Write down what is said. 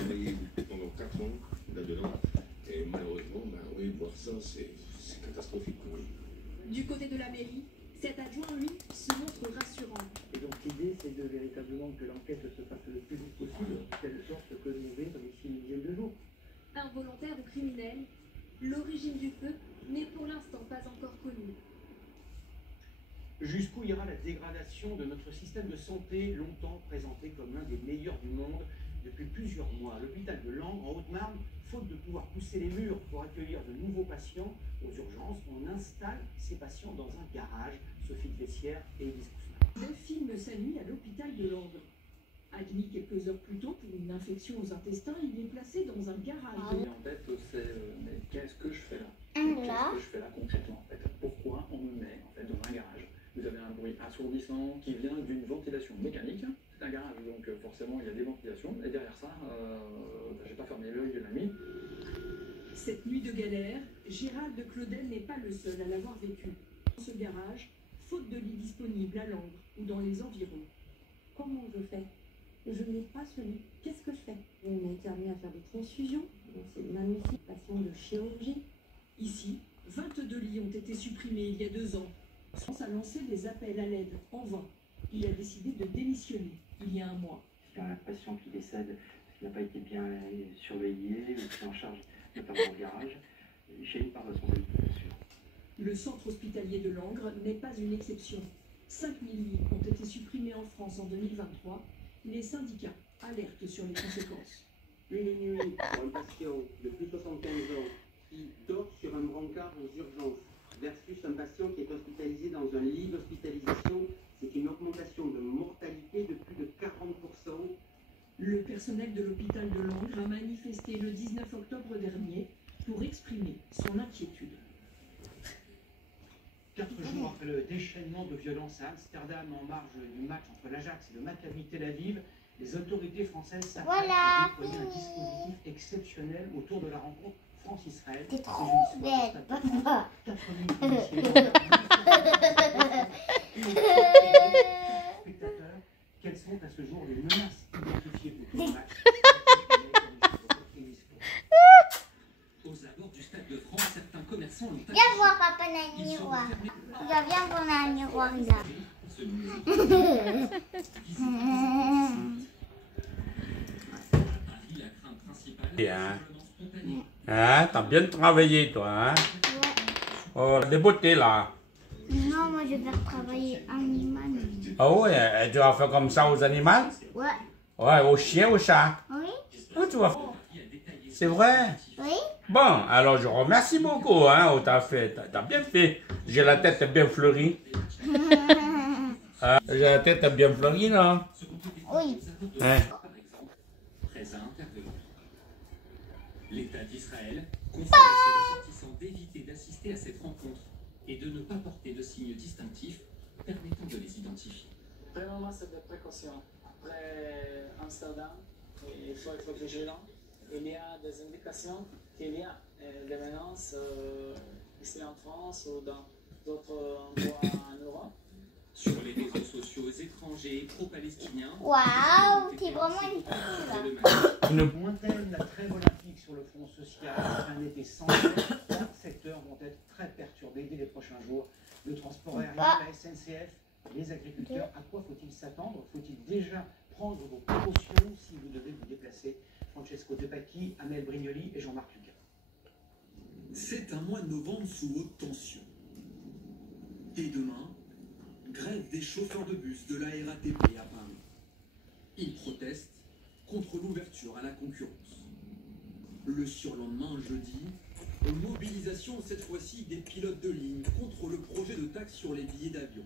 travaillé pendant 4 ans là-dedans. Et malheureusement, oui, voir ça, c'est catastrophique pour lui. Du côté de la mairie, cet adjoint, lui, se montre rassurant. Et donc l'idée, c'est de véritablement que l'enquête se fasse le plus vite possible, de telle sorte que mourir d'ici une dizaine de jours. Involontaire ou criminel, l'origine du feu n'est pour l'instant pas encore connue. Jusqu'où ira la dégradation de notre système de santé, longtemps présenté comme l'un des meilleurs du monde depuis plusieurs mois? L'hôpital de Langres, en Haute-Marne, faute de pouvoir pousser les murs pour accueillir de nouveaux patients aux urgences, on installe ces patients dans un garage. Sophie de Vessière et Élise Guzman. Le film sa nuit à l'hôpital de Langres. Admis quelques heures plus tôt pour une infection aux intestins, il est placé dans un garage. En tête, c'est mais qu'est-ce que je fais là? Qu'est-ce que je fais là concrètement en fait? Pourquoi on me met en fait dans un garage? Vous avez un bruit assourdissant qui vient d'une ventilation mécanique. C'est un garage, donc forcément il y a des ventilations. Et derrière ça, j'ai pas fermé l'œil de la nuit. Cette nuit de galère, Gérald de Claudel n'est pas le seul à l'avoir vécu. Dans ce garage, faute de lit disponible à Langres ou dans les environs. Comment je fais? Je n'ai pas ce lit. Qu'est-ce que je fais? On m'a été amené à faire des transfusions. C'est une manifestation de chirurgie. Ici, 22 lits ont été supprimés il y a 2 ans. France a lancé des appels à l'aide en vain. Il a décidé de démissionner il y a 1 mois. Il y a l'impression qu'il décède parce qu'il n'a pas été bien surveillé, ou pris en charge, notamment au garage. J'ai une part de responsabilité, bien sûr. Le centre hospitalier de Langres n'est pas une exception. 5000 lits ont été supprimés en France en 2023. Les syndicats alertent sur les conséquences. Une nuit pour un patient de plus de 75 ans qui dort sur un brancard aux urgences versus un patient qui est hospitalisé dans un lit d'hospitalisation, c'est une augmentation de mortalité de plus de 40%. Le personnel de l'hôpital de Langres a manifesté le 19 octobre dernier pour exprimer son inquiétude. 4 jours après le déchaînement de violence à Amsterdam en marge du match entre l'Ajax et le Maccabi Tel Aviv, les autorités françaises s'apprêtent à déployer un dispositif exceptionnel autour de la rencontre France-Israël. T'es trop bête, papa. 4 minutes d'initiation. Spectateurs, quelles sont à ce jour les menaces identifiées autour du match? Aux abords du Stade de France, certains commerçants ont Viens voir papa dans le miroir. Viens voir dans le miroir là. Hein, t'as bien travaillé toi, hein? Ouais. Oh, des beautés là. Non, moi je vais travailler animal. Ah ouais, et tu vas faire comme ça aux animaux? Ouais. Ouais, aux chiens, aux chats. Oui. Oh, tu vas... C'est vrai? Oui. Bon, alors je remercie beaucoup, hein, où t'as fait. T'as bien fait. J'ai la tête bien fleurie. J'ai la tête bien fleurie, non? Oui. Hein? L'État d'Israël conseille à ses ressortissants d'éviter d'assister à cette rencontre et de ne pas porter de signes distinctifs permettant de les identifier. Premièrement, c'est des précautions. Après Amsterdam, il faut être vigilant. Il y a des indications qu'il y a des menaces ici en France ou dans d'autres endroits en Europe. Sur les réseaux sociaux étrangers pro-palestiniens, Waouh, t'es vraiment une fille là. Une lointaine, la trêve olympique sur le front social, un été sans grève. 4 secteurs vont être très perturbés dès les prochains jours. Le transport aérien, la SNCF, les agriculteurs. À quoi faut-il s'attendre? Faut-il déjà prendre vos précautions si vous devez vous déplacer? Francesco De Pacchi, Amel Brignoli et Jean-Marc Lucas. C'est un mois de novembre sous haute tension. Et demain, grève des chauffeurs de bus de la RATP à Paris. Ils protestent contre l'ouverture à la concurrence. Le surlendemain, jeudi, mobilisation cette fois-ci des pilotes de ligne contre le projet de taxe sur les billets d'avion.